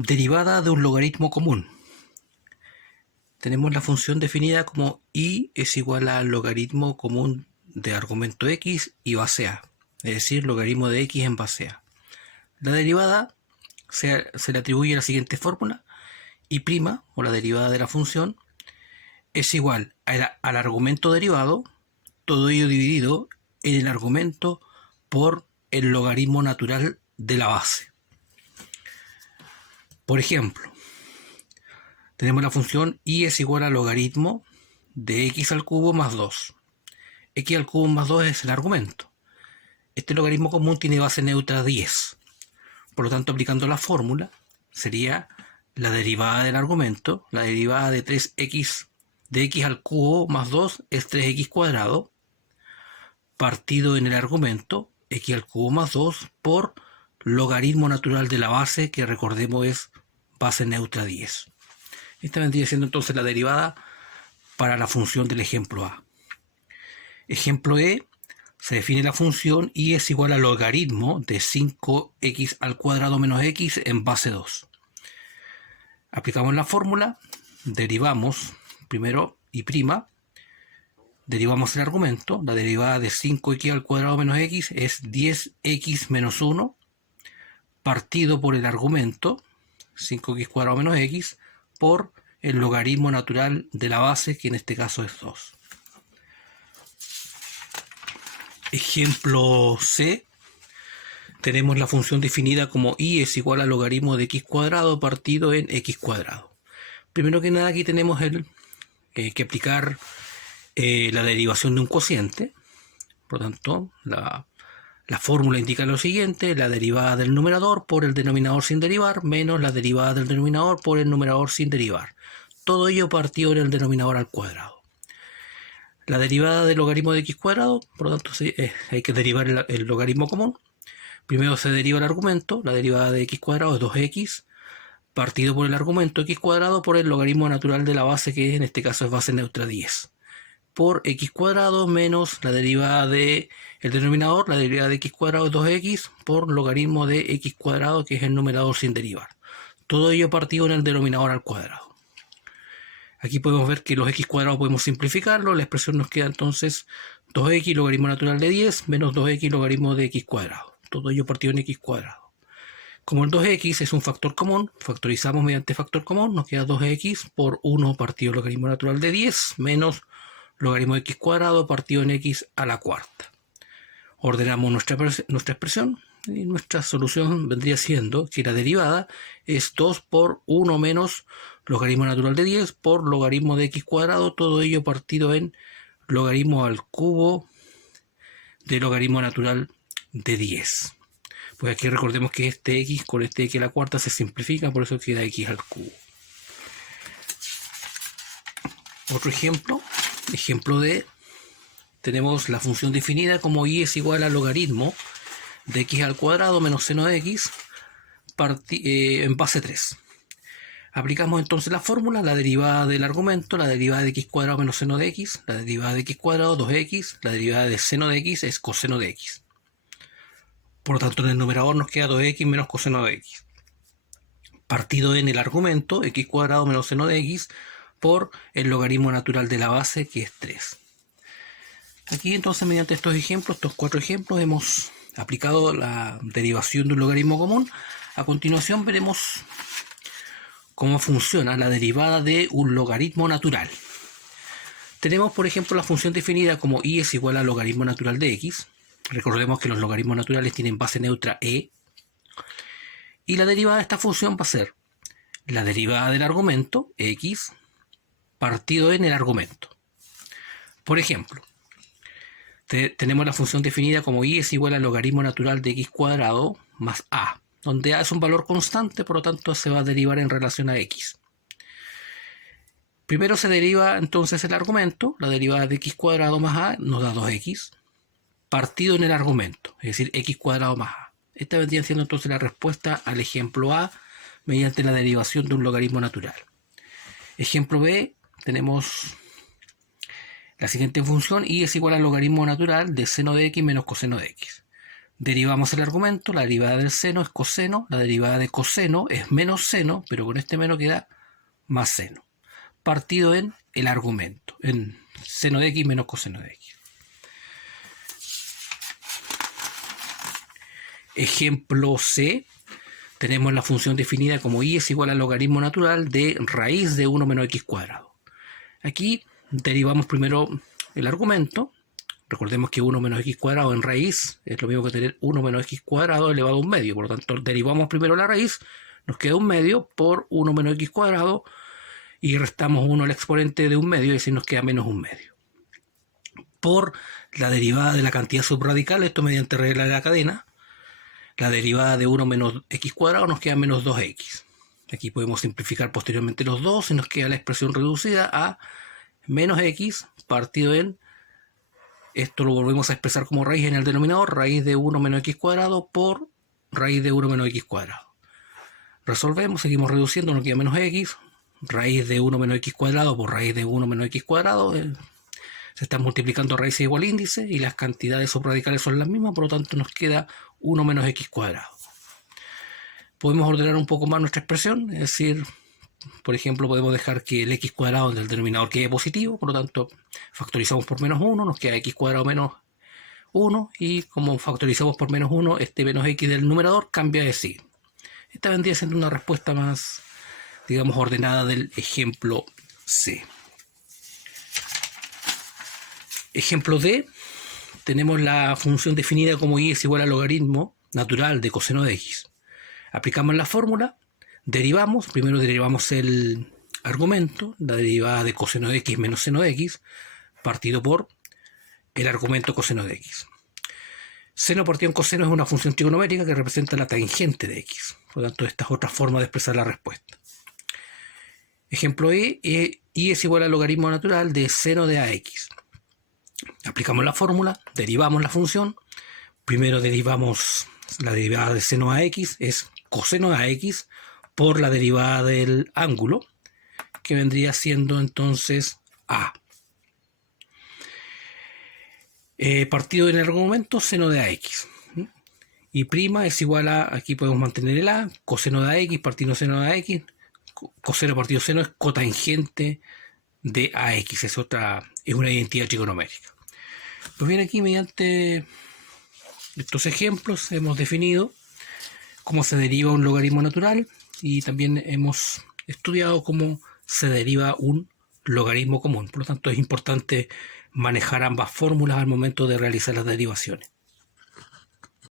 Derivada de un logaritmo común. Tenemos la función definida como y es igual al logaritmo común de argumento x y base a, es decir, logaritmo de x en base a. La derivada se le atribuye la siguiente fórmula: y' o la derivada de la función es igual al argumento derivado, todo ello dividido en el argumento por el logaritmo natural de la base. Por ejemplo, tenemos la función y es igual al logaritmo de x al cubo más 2. X al cubo más 2 es el argumento. Este logaritmo común tiene base neutra 10. Por lo tanto, aplicando la fórmula, sería la derivada del argumento, la derivada de 3x de x al cubo más 2 es 3x cuadrado, partido en el argumento, x al cubo más 2, por logaritmo natural de la base, que recordemos es base neutra 10. Esta vendría siendo entonces la derivada para la función del ejemplo A. Ejemplo E, se define la función y es igual al logaritmo de 5x al cuadrado menos x en base 2. Aplicamos la fórmula, derivamos primero y', derivamos el argumento, la derivada de 5x al cuadrado menos x es 10x menos 1, partido por el argumento, 5x cuadrado menos x, por el logaritmo natural de la base, que en este caso es 2. Ejemplo C, tenemos la función definida como y es igual al logaritmo de x cuadrado partido en x cuadrado. Primero que nada, aquí tenemos que aplicar la derivación de un cociente. Por lo tanto, la fórmula indica lo siguiente: la derivada del numerador por el denominador sin derivar menos la derivada del denominador por el numerador sin derivar. Todo ello partido en el denominador al cuadrado. La derivada del logaritmo de x cuadrado, por lo tanto hay que derivar el logaritmo común. Primero se deriva el argumento, la derivada de x cuadrado es 2x, partido por el argumento x cuadrado por el logaritmo natural de la base, que en este caso es base neutra 10, por x cuadrado menos la derivada del denominador, la derivada de x cuadrado es 2x, por logaritmo de x cuadrado, que es el numerador sin derivar. Todo ello partido en el denominador al cuadrado. Aquí podemos ver que los x cuadrados podemos simplificarlo. La expresión nos queda entonces 2x logaritmo natural de 10 menos 2x logaritmo de x cuadrado. Todo ello partido en x cuadrado. Como el 2x es un factor común, factorizamos mediante factor común, nos queda 2x por 1 partido logaritmo natural de 10 menos logaritmo de x cuadrado partido en x a la cuarta. Ordenamos nuestra expresión y nuestra solución vendría siendo que la derivada es 2 por 1 menos logaritmo natural de 10 por logaritmo de x cuadrado, todo ello partido en logaritmo al cubo de logaritmo natural de 10. Pues aquí recordemos que este x con este x a la cuarta se simplifica, por eso queda x al cubo. Otro ejemplo, ejemplo D, tenemos la función definida como y es igual al logaritmo de x al cuadrado menos seno de x en base 3. Aplicamos entonces la fórmula, la derivada del argumento, la derivada de x cuadrado menos seno de x, la derivada de x cuadrado 2x, la derivada de seno de x es coseno de x. Por lo tanto, en el numerador nos queda 2x menos coseno de x. Partido en el argumento, x cuadrado menos seno de x, por el logaritmo natural de la base, que es 3. Aquí entonces, mediante estos ejemplos, estos 4 ejemplos, hemos aplicado la derivación de un logaritmo común. A continuación veremos cómo funciona la derivada de un logaritmo natural. Tenemos, por ejemplo, la función definida como y es igual al logaritmo natural de x. Recordemos que los logaritmos naturales tienen base neutra e. Y la derivada de esta función va a ser la derivada del argumento, x, partido en el argumento. Por ejemplo, tenemos la función definida como y es igual al logaritmo natural de x cuadrado más a, donde a es un valor constante, por lo tanto se va a derivar en relación a x. Primero se deriva entonces el argumento, la derivada de x cuadrado más a nos da 2x, partido en el argumento, es decir, x cuadrado más a. Esta vendría siendo entonces la respuesta al ejemplo A mediante la derivación de un logaritmo natural. Ejemplo B, tenemos la siguiente función y es igual al logaritmo natural de seno de x menos coseno de x. Derivamos el argumento, la derivada del seno es coseno, la derivada de coseno es menos seno, pero con este menos queda más seno, partido en el argumento, en seno de x menos coseno de x. Ejemplo C, tenemos la función definida como y es igual al logaritmo natural de raíz de 1 menos x cuadrado. Aquí derivamos primero el argumento. Recordemos que 1 menos x cuadrado en raíz es lo mismo que tener 1 menos x cuadrado elevado a un medio. Por lo tanto, derivamos primero la raíz, nos queda un medio por 1 menos x cuadrado y restamos 1 al exponente de un medio, es decir, nos queda menos un medio. Por la derivada de la cantidad subradical, esto mediante regla de la cadena, la derivada de 1 menos x cuadrado nos queda menos 2x. Aquí podemos simplificar posteriormente los dos y nos queda la expresión reducida a menos x partido en, esto lo volvemos a expresar como raíz en el denominador, raíz de 1 menos x cuadrado por raíz de 1 menos x cuadrado. Resolvemos, seguimos reduciendo, nos queda menos x, raíz de 1 menos x cuadrado por raíz de 1 menos x cuadrado, se están multiplicando raíces igual índice y las cantidades subradicales son las mismas, por lo tanto nos queda 1 menos x cuadrado. Podemos ordenar un poco más nuestra expresión, es decir, por ejemplo, podemos dejar que el x cuadrado del denominador quede positivo, por lo tanto factorizamos por menos 1, nos queda x cuadrado menos 1 y como factorizamos por menos 1, este menos x del numerador cambia de signo. Esta vendría siendo una respuesta más, digamos, ordenada del ejemplo C. Ejemplo D, tenemos la función definida como y es igual al logaritmo natural de coseno de x. Aplicamos la fórmula, derivamos, primero derivamos el argumento, la derivada de coseno de x menos seno de x, partido por el argumento coseno de x. Seno partido en coseno es una función trigonométrica que representa la tangente de x. Por lo tanto, esta es otra forma de expresar la respuesta. Ejemplo E, y es igual al logaritmo natural de seno de ax. Aplicamos la fórmula, derivamos la función, primero derivamos la derivada de seno a x, es coseno de ax por la derivada del ángulo, que vendría siendo entonces a. Partido en el argumento, seno de ax. Y prima es igual a, aquí podemos mantener el a, coseno de ax, partido seno de ax, coseno partido seno es cotangente de ax, es una identidad trigonométrica. Pues bien, aquí mediante estos ejemplos hemos definido cómo se deriva un logaritmo natural y también hemos estudiado cómo se deriva un logaritmo común. Por lo tanto, es importante manejar ambas fórmulas al momento de realizar las derivaciones.